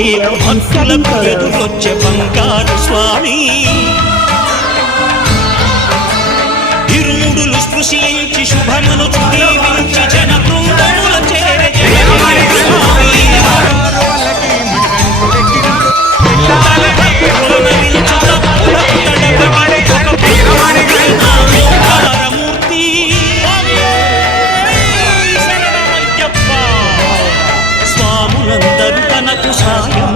రేపు భక్తులకు ఎదురొచ్చే బంగారు స్వామి ఇరుముడులు స్పృశించి శుభములు దీవించి జన బృందముల చేరే స్వాములందరూ తనకు సాయం